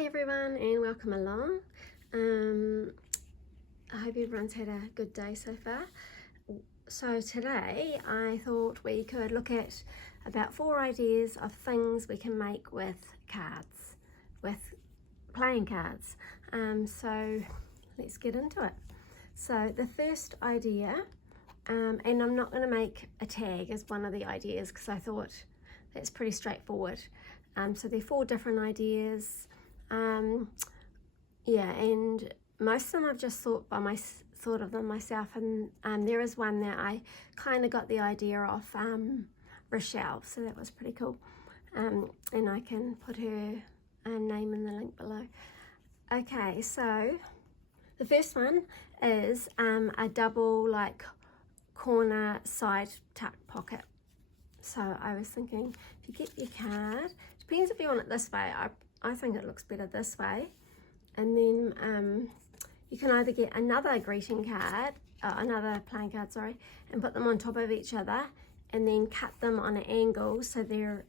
Hi everyone and welcome along. I hope everyone's had a good day so far. So today I thought we could look at about 4 ideas of things we can make with cards, with playing cards. So let's get into it. So the first idea, and I'm not going to make a tag as one of the ideas because I thought that's pretty straightforward. So there are 4 different ideas. Yeah, and most of them I've just thought of them myself, and there is one that I kind of got the idea off Rochelle, so that was pretty cool. And I can put her name in the link below. Okay, so the first one is a double corner side tuck pocket. So I was thinking, if you get your card, depends if you want it this way. I think it looks better this way. And then you can either get another greeting card, another playing card, sorry, and put them on top of each other, and then cut them on an angle so they're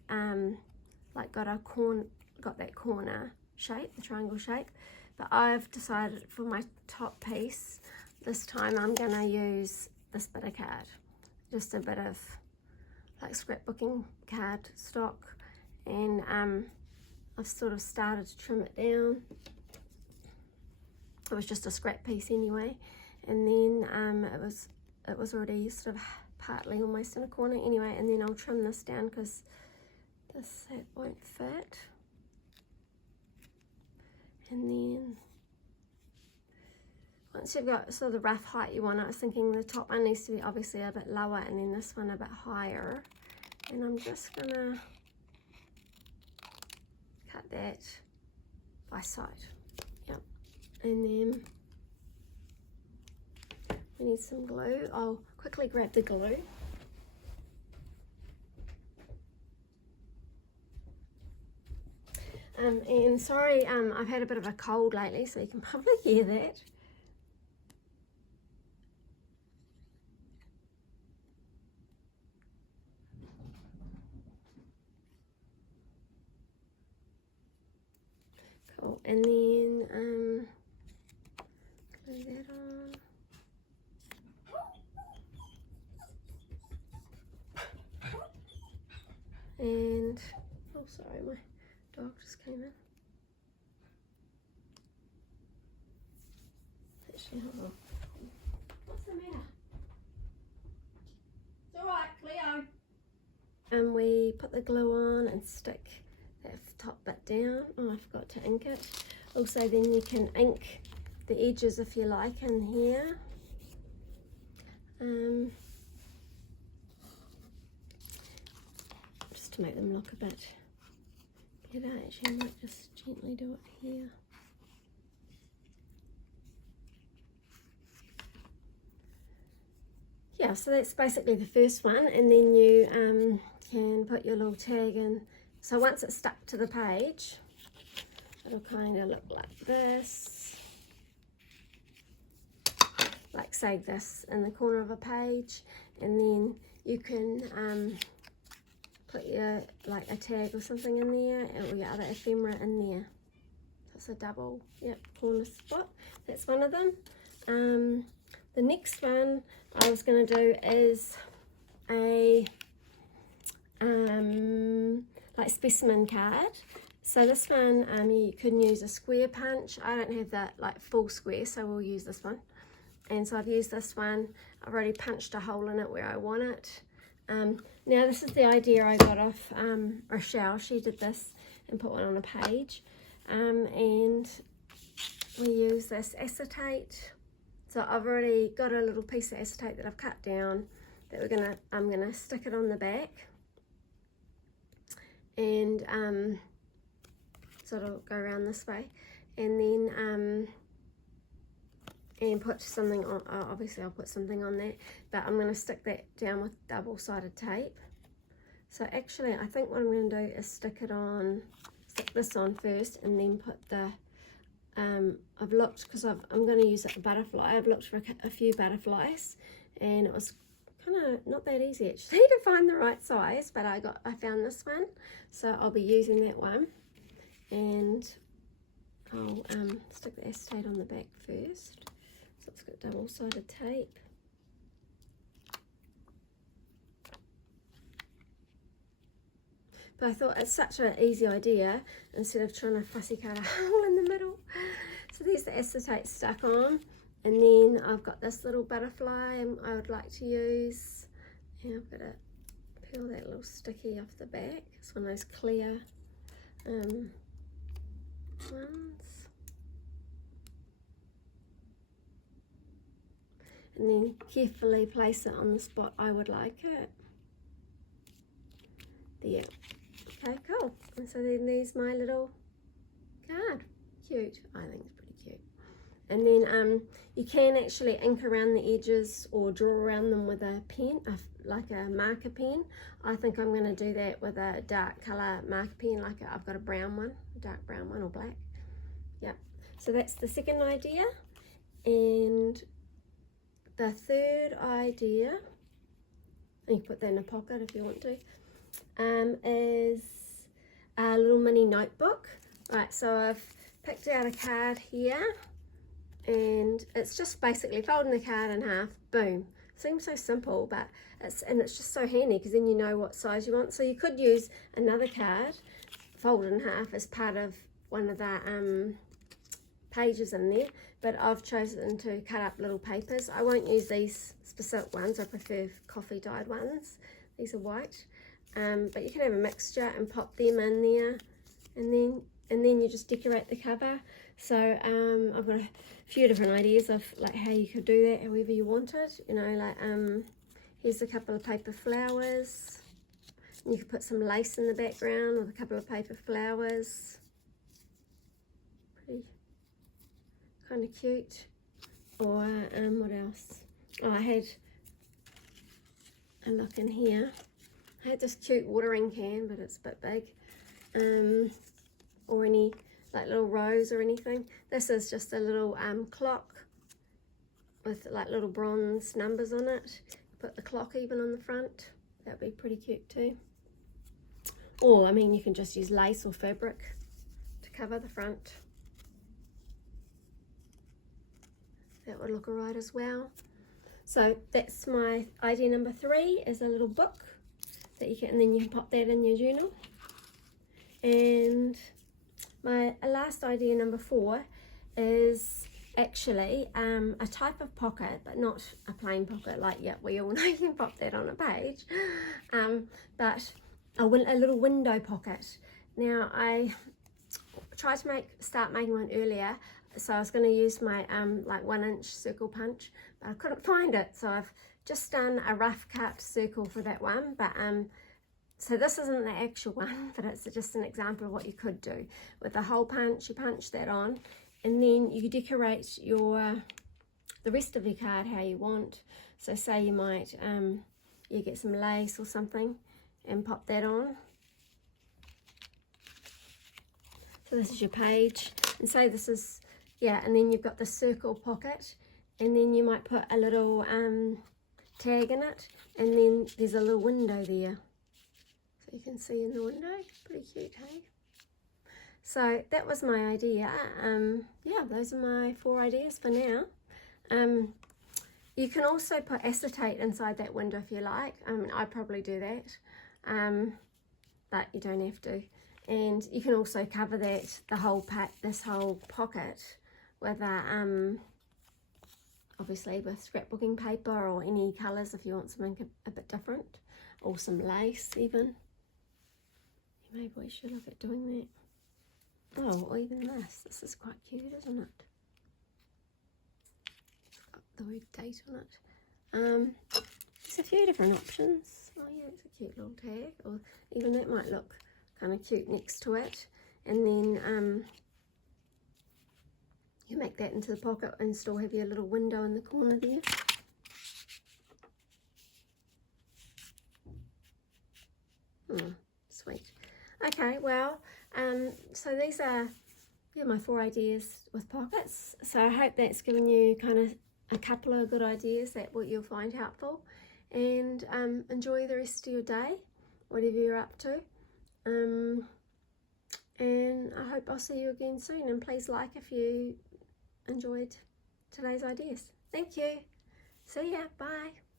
got that corner shape, the triangle shape. But I've decided for my top piece this time I'm gonna use this bit of card, just a bit of scrapbooking card stock, and I've sort of started to trim it down. It was just a scrap piece anyway, and then it was already sort of partly almost in a corner anyway, and then I'll trim this down because that won't fit. And then once you've got sort of the rough height you want, I was thinking the top one needs to be obviously a bit lower and then this one a bit higher, and I'm just gonna cut that by side. Yep. And then we need some glue. I'll quickly grab the glue. And sorry, I've had a bit of a cold lately, so you can probably hear that. Cool. And then glue that on. And oh, sorry, my dog just came in. Actually, hold on. What's the matter? It's all right, Cleo. And we put the glue on and stick that top bit down. Oh, I forgot to ink it. Also, then you can ink the edges if you like in here. Just to make them look a bit better. Actually, I might just gently do it here. Yeah, so that's basically the first one, and then you can put your little tag in. So once it's stuck to the page, it'll kind of look like this, like say this in the corner of a page, and then you can put your a tag or something in there, or your other ephemera in there. That's a double, yep, corner spot. That's one of them. The next one I was going to do is a specimen card. So this one you can use a square punch. I don't have that full square, so we'll use this one. And so I've used this one. I've already punched a hole in it where I want it. Now this is the idea I got off Rochelle. She did this and put one on a page. And we use this acetate. So I've already got a little piece of acetate that I've cut down that I'm gonna stick it on the back, and so it'll go around this way, and then and put something on. Obviously I'll put something on that, but I'm gonna stick that down with double-sided tape. So actually I think what I'm gonna do is stick this on first, and then put the I've looked, because I'm going to use a butterfly. I've looked for a few butterflies, and it was kind of not that easy actually to find the right size, but I found this one, so I'll be using that one. And I'll stick the acetate on the back first. So it's got double-sided tape. But I thought it's such an easy idea instead of trying to fussy cut a hole in the middle. So there's the acetate stuck on, and then I've got this little butterfly I would like to use, and I've got to peel that little sticky off the back. It's one of those clear ones. And then carefully place it on the spot I would like it. There. Okay, cool. And so then there's my little card. Cute. I think it's pretty cute. And then you can actually ink around the edges or draw around them with a pen, like a marker pen. I think I'm going to do that with a dark colour marker pen, like I've got a brown one, a dark brown one or black. Yep. So that's the second idea. And the third idea, you can put that in a pocket if you want to, is a little mini notebook. Right, so I've picked out a card here, and it's just basically folding the card in half, boom. Seems so simple, but it's just so handy because then you know what size you want. So you could use another card folded in half as part of one of the pages in there, but I've chosen to cut up little papers. I won't use these specific ones. I prefer coffee dyed ones. These are white, but you can have a mixture and pop them in there, and then you just decorate the cover. So I've got a few different ideas of like how you could do that however you want it. You know, like here's a couple of paper flowers. You could put some lace in the background with a couple of paper flowers. Pretty kind of cute. Or what else? Oh, I had a look in here. I had this cute watering can, but it's a bit big. Or any like little rose or anything. This is just a little clock with like little bronze numbers on it. Put the clock even on the front. That'd be pretty cute too. Or I mean, you can just use lace or fabric to cover the front. That would look alright as well. So that's my idea number 3, is a little book that you can, and then you can pop that in your journal. And my last idea number 4 is actually a type of pocket, but not a plain pocket like, yeah, we all know you can pop that on a page, but a little window pocket. Now I tried to start making one earlier, so I was going to use my like 1-inch circle punch, but I couldn't find it, so I've just done a rough cut circle for that one. But so this isn't the actual one, but it's just an example of what you could do with a hole punch. You punch that on, and then you decorate the rest of your card how you want. So say you might you get some lace or something and pop that on. So this is your page, and say this is, yeah, and then you've got the circle pocket, and then you might put a little tag in it, and then there's a little window there. So you can see in the window, pretty cute, hey? So that was my idea. Yeah, those are my 4 ideas for now. You can also put acetate inside that window if you like. I mean, I'd probably do that, but you don't have to. And you can also cover that, this whole pocket with obviously with scrapbooking paper or any colours if you want something a bit different, or some lace even. Maybe we should look at doing that. Oh, or even this. This is quite cute, isn't it? It's got the word date on it. There's a few different options. Oh yeah, it's a cute little tag, or even that might look kind of cute next to it. And then you make that into the pocket and still have your little window in the corner there. Oh, sweet. Okay, well, so these are, yeah, my 4 ideas with pockets. So I hope that's given you kind of a couple of good ideas that what you'll find helpful. And enjoy the rest of your day, whatever you're up to. And I hope I'll see you again soon, and please like if you enjoyed today's ideas. Thank you. See ya. Bye.